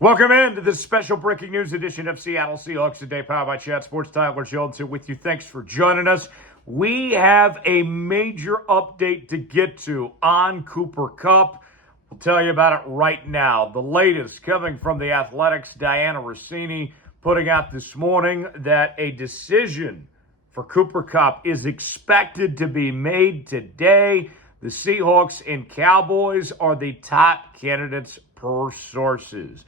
Welcome into this special breaking news edition of Seattle Seahawks Today, powered by Chat Sports. Tyler Jones here with you. Thanks for joining us. We have a major update to get to on Cooper Kupp. We'll tell you about it right now. The latest coming from the Athletics, Diana Rossini, putting out this morning that a decision for Cooper Kupp is expected to be made today. The Seahawks and Cowboys are the top candidates per sources.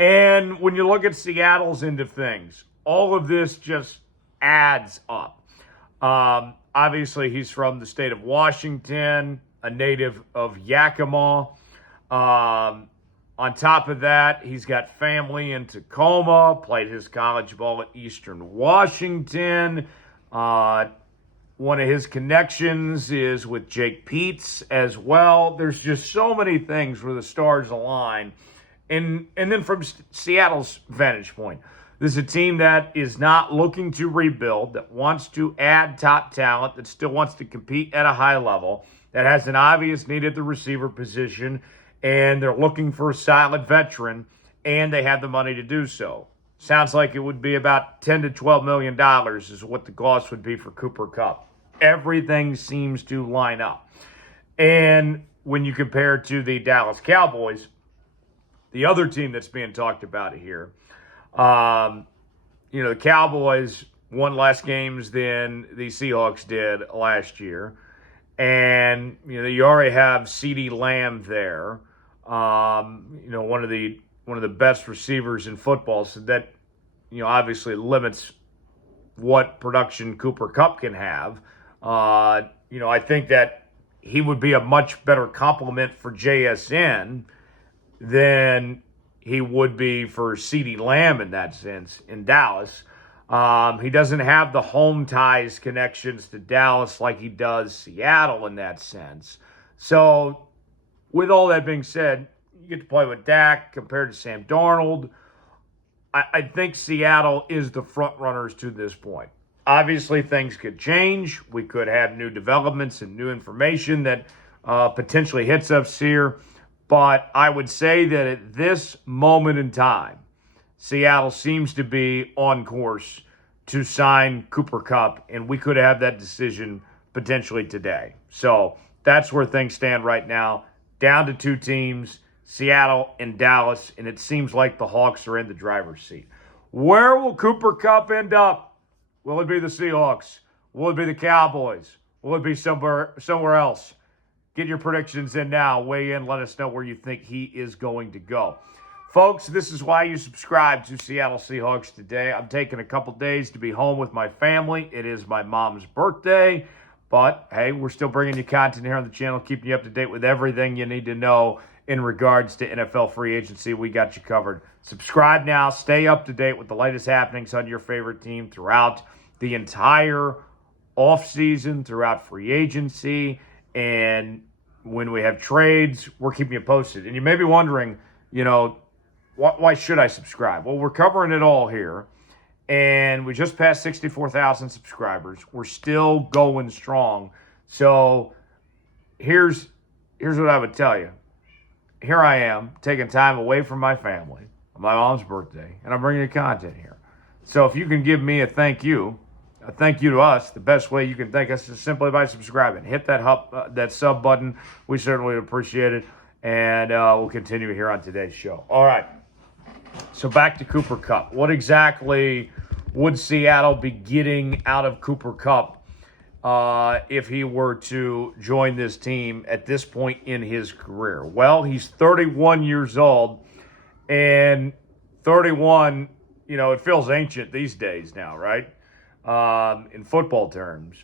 And when you look at Seattle's end of things, all of this just adds up. Obviously, he's from the state of Washington, a native of Yakima. On top of that, he's got family in Tacoma, played his college ball at Eastern Washington. One of his connections is with Jake Peetz as well. There's just so many things where the stars align. And then from Seattle's vantage point, this is a team that is not looking to rebuild, that wants to add top talent, that still wants to compete at a high level, that has an obvious need at the receiver position, and they're looking for a solid veteran, and they have the money to do so. Sounds like it would be about $10 to $12 million is what the cost would be for Cooper Kupp. Everything seems to line up. And when you compare it to the Dallas Cowboys, the other team that's being talked about here, the Cowboys won less games than the Seahawks did last year. And, you already have CeeDee Lamb there, one of the best receivers in football. So that, obviously limits what production Cooper Kupp can have. I think that he would be a much better complement for JSN than he would be for CeeDee Lamb in that sense in Dallas. He doesn't have the home ties connections to Dallas like he does Seattle in that sense. So with all that being said, you get to play with Dak compared to Sam Darnold. I think Seattle is the front runners to this point. Obviously, things could change. We could have new developments and new information that potentially hits us here. But I would say that at this moment in time, Seattle seems to be on course to sign Cooper Kupp, and we could have that decision potentially today. So that's where things stand right now. Down to two teams, Seattle and Dallas, and it seems like the Hawks are in the driver's seat. Where will Cooper Kupp end up? Will it be the Seahawks? Will it be the Cowboys? Will it be somewhere else? Get your predictions in now. Weigh in. Let us know where you think he is going to go. Folks, this is why you subscribe to Seattle Seahawks Today. I'm taking a couple days to be home with my family. It is my mom's birthday. But, hey, we're still bringing you content here on the channel, keeping you up to date with everything you need to know in regards to NFL free agency. We got you covered. Subscribe now. Stay up to date with the latest happenings on your favorite team throughout the entire offseason, throughout free agency, and when we have trades, we're keeping you posted. And you may be wondering, why should I subscribe? Well, we're covering it all here. And we just passed 64,000 subscribers. We're still going strong. So here's what I would tell you. Here I am, taking time away from my family on my mom's birthday, and I'm bringing you content here. So if you can give me a thank you to us, the best way you can thank us is simply by subscribing. Hit that sub button. We certainly appreciate it. And we'll continue here on today's show. All right. So back to Cooper Kupp. What exactly would Seattle be getting out of Cooper Kupp if he were to join this team at this point in his career? Well, he's 31 years old. And 31, it feels ancient these days now, right? In football terms.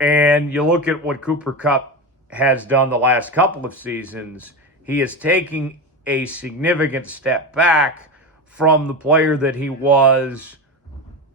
And you look at what Cooper Kupp has done the last couple of seasons, he is taking a significant step back from the player that he was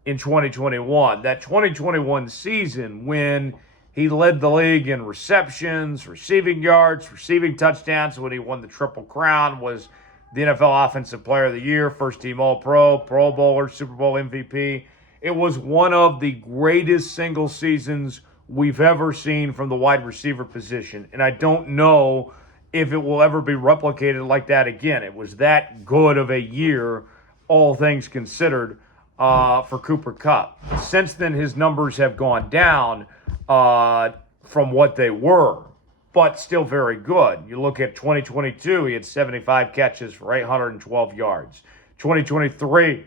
in 2021. That 2021 season when he led the league in receptions, receiving yards, receiving touchdowns, when he won the Triple Crown, was the NFL Offensive Player of the Year, first-team All-Pro, Pro Bowler, Super Bowl MVP. It was one of the greatest single seasons we've ever seen from the wide receiver position. And I don't know if it will ever be replicated like that again. It was that good of a year, all things considered, for Cooper Kupp. Since then, his numbers have gone down from what they were, but still very good. You look at 2022, he had 75 catches for 812 yards. 2023,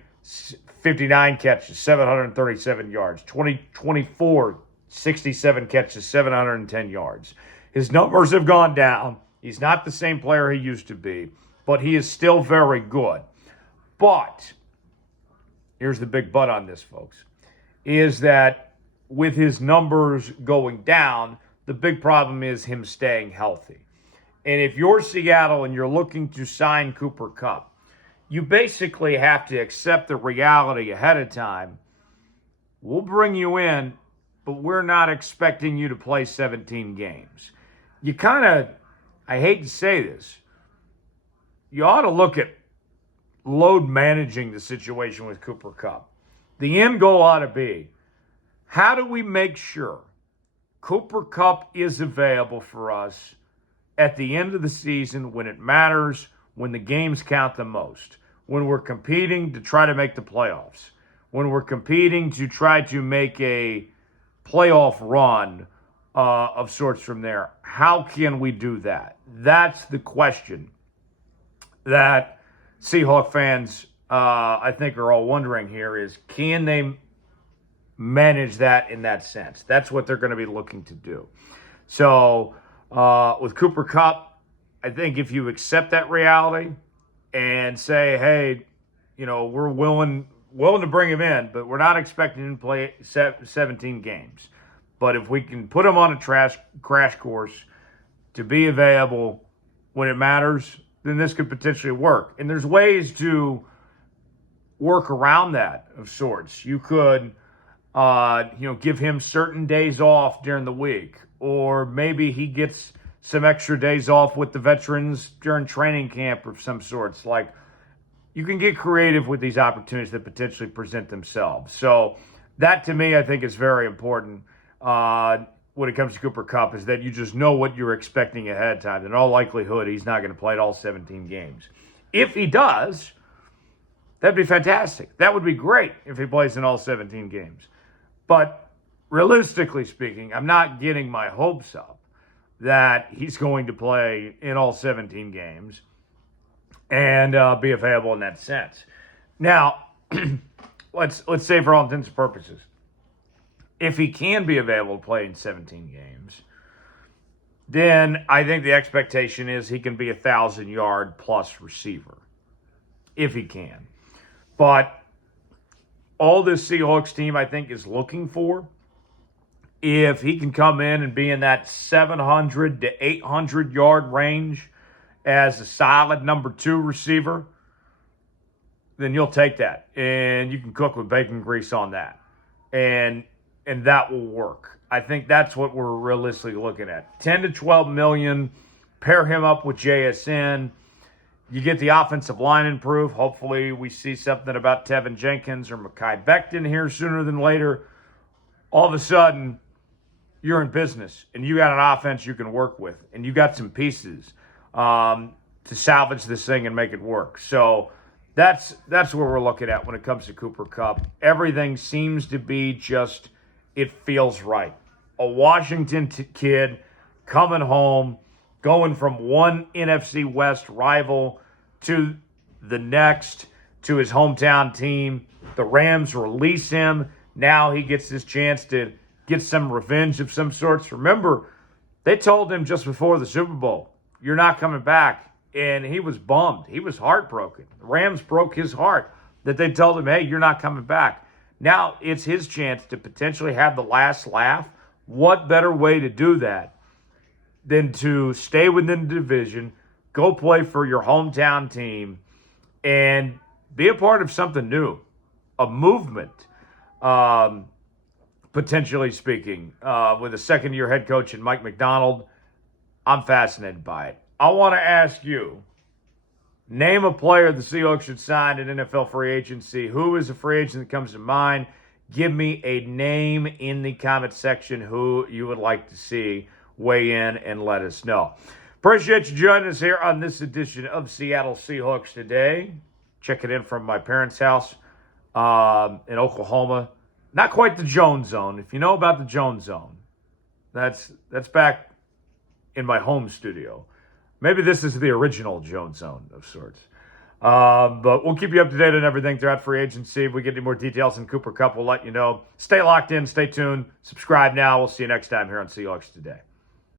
59 catches, 737 yards. 2024, 67 catches, 710 yards. His numbers have gone down. He's not the same player he used to be, but he is still very good. But here's the big but on this, folks, is that with his numbers going down, the big problem is him staying healthy. And if you're Seattle and you're looking to sign Cooper Kupp, you basically have to accept the reality ahead of time. We'll bring you in, but we're not expecting you to play 17 games. You kind of, I hate to say this, you ought to look at load managing the situation with Cooper Kupp. The end goal ought to be, how do we make sure Cooper Kupp is available for us at the end of the season when it matters, when the games count the most, when we're competing to try to make the playoffs, when we're competing to try to make a playoff run of sorts from there? How can we do that? That's the question that Seahawk fans, I think, are all wondering here is, can they manage that in that sense? That's what they're going to be looking to do. So with Cooper Kupp, I think if you accept that reality and say, hey, we're willing to bring him in, but we're not expecting him to play 17 games. But if we can put him on a crash course to be available when it matters, then this could potentially work. And there's ways to work around that of sorts. You could, give him certain days off during the week, or maybe he gets some extra days off with the veterans during training camp of some sorts. Like, you can get creative with these opportunities that potentially present themselves. So that, to me, I think is very important when it comes to Cooper Kupp, is that you just know what you're expecting ahead of time. In all likelihood, he's not going to play all 17 games. If he does, that'd be fantastic. That would be great if he plays in all 17 games. But realistically speaking, I'm not getting my hopes up that he's going to play in all 17 games and be available in that sense. Now, let's say for all intents and purposes, if he can be available to play in 17 games, then I think the expectation is he can be 1,000-yard plus receiver, if he can. But all this Seahawks team, I think, is looking for, if he can come in and be in that 700 to 800-yard range as a solid number 2 receiver, then you'll take that. And you can cook with bacon grease on that. And that will work. I think that's what we're realistically looking at. 10 to 12 million, pair him up with JSN. You get the offensive line improved. Hopefully we see something about Tevin Jenkins or Mekhi Becton here sooner than later. All of a sudden, you're in business, and you got an offense you can work with, and you got some pieces to salvage this thing and make it work. So that's what we're looking at when it comes to Cooper Kupp. Everything seems to be just, it feels right. A Washington kid coming home, going from one NFC West rival to the next, to his hometown team. The Rams release him. Now he gets this chance to get some revenge of some sorts. Remember, they told him just before the Super Bowl, you're not coming back. And he was bummed. He was heartbroken. The Rams broke his heart that they told him, hey, you're not coming back. Now it's his chance to potentially have the last laugh. What better way to do that than to stay within the division, go play for your hometown team, and be a part of something new, a movement, potentially speaking, with a second-year head coach in Mike McDonald. I'm fascinated by it. I want to ask you, name a player the Seahawks should sign at NFL free agency. Who is a free agent that comes to mind? Give me a name in the comment section who you would like to see. Weigh in and let us know. Appreciate you joining us here on this edition of Seattle Seahawks Today. Checking in from my parents' house in Oklahoma. Not quite the Jones Zone. If you know about the Jones Zone, that's back in my home studio. Maybe this is the original Jones Zone of sorts. But we'll keep you up to date on everything throughout free agency. If we get any more details on Cooper Kupp, we'll let you know. Stay locked in, stay tuned, subscribe now. We'll see you next time here on Seahawks Today.